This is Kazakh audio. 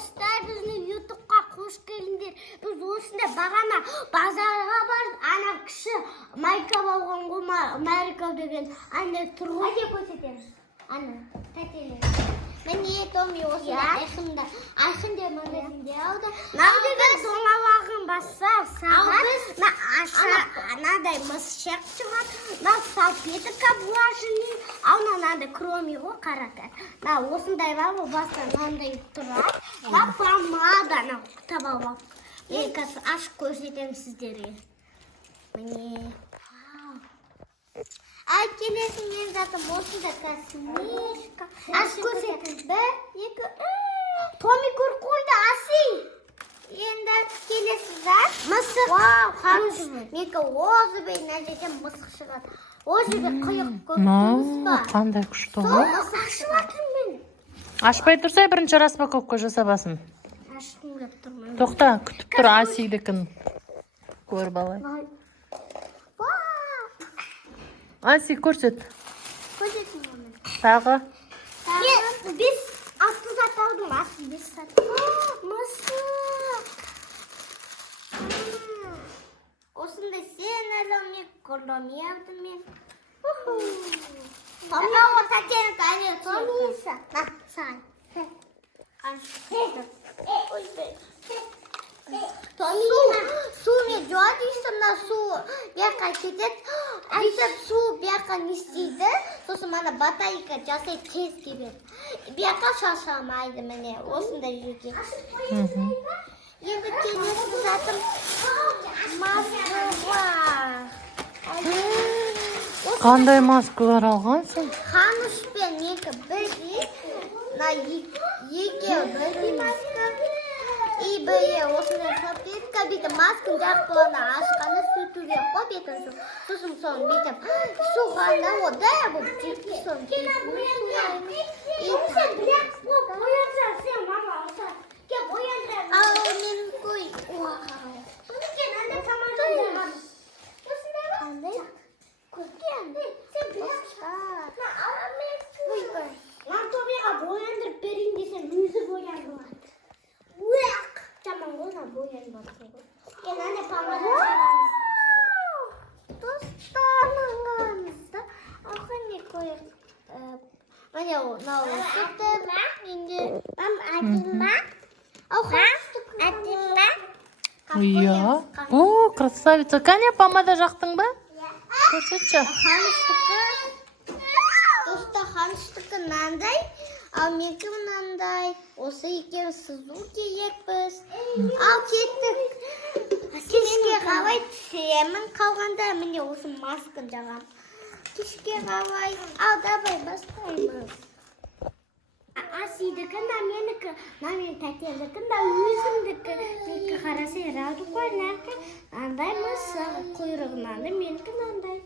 достар, біздің ютубқа қош келдіңдер. Біз осында бағана базарға барып, ана кіші майка болған ғой, Марика деген анда тұрғын. Қайда көрсетеміз? Ана, тәтелер. Міне Томи осында айқында магазинде алды. Мынау доңалағын басса, сағат анадай мысшақ шығады. Мынау салфетка влажный, анадай кроме ғой қарақат. Мынау осындай бар ғой, баста мынандай тұрады. Мынау помада таба бар. Мен қазір ашып көрсетемін сіздерге. Міне. Ай, келесің мен затым осында космешка. Ашып көрсетім. Бір, екі, Томи көр қойды, аси. Енді келесі зат. Мысық. Вау, хороший. Менкі озы бей, нәжеден мысық шығады. Озы бей қиық көрдіңіз ба? Қандай күшті ғой. Мысық ашып атым мен. Ашпай тұрса, бірінші распаковка жасабасын. Ашқым кеп тұрмын. Тоқта, күтіп тұр Асидікін. Көр балай. Аси, көрсет. Көрсетім оны. Тағы. Біз атты зат алдым, Аси, біз зат. Мысық. Осында сен әлі көрдім мен. Томи о тәтенің тәне Томиса. Сай. Су мен жуадыйсым, су бияққа кетет. Айтып су бияққа не істейді. Сосын мана батайка жасай тез кебет. Бияққа шашамайды міне. Осындай жерге. Енді келесі затым маска бар. Қандай маскалар алғансың? Қанышпен екі бірдей. Екеу бірдей маска. И бірге осындай салфетка бүйтіп маскын жақ болғанда ашқаны сүйтуге қой бетін су. Сосын соны бүйтіп суғанда одай бұл жеткі соны кетіп. Ал мен көй. Қандай? Көрген? Тобиға бояндырып берейін десем, өзі бояндырады. Жаман ғойна боянбады. Әне помада жағамыз. Достарыңызды ақын қойып. Мәне науысыпты. Енді әдім ба? Әдім ба? Иә. О, красавица. Кәне помада жақтың ба? Көрсетші. Қаныштықы. Доста қаныштықы мынандай. Ал менкі мынандай. Осы екеуі сызу кейекпіз. Ал кеттік. Кешке қалай түсемін қалғанда міне осы маскын жағам. Кешке қалай. Ал давай бастаймыз. Асидікі, менікі, мен тәтелікі, өзімдікі. Менікі қарасы ерауды қой, нәкі. Андай мысық құйрығынан да менікі мынандай.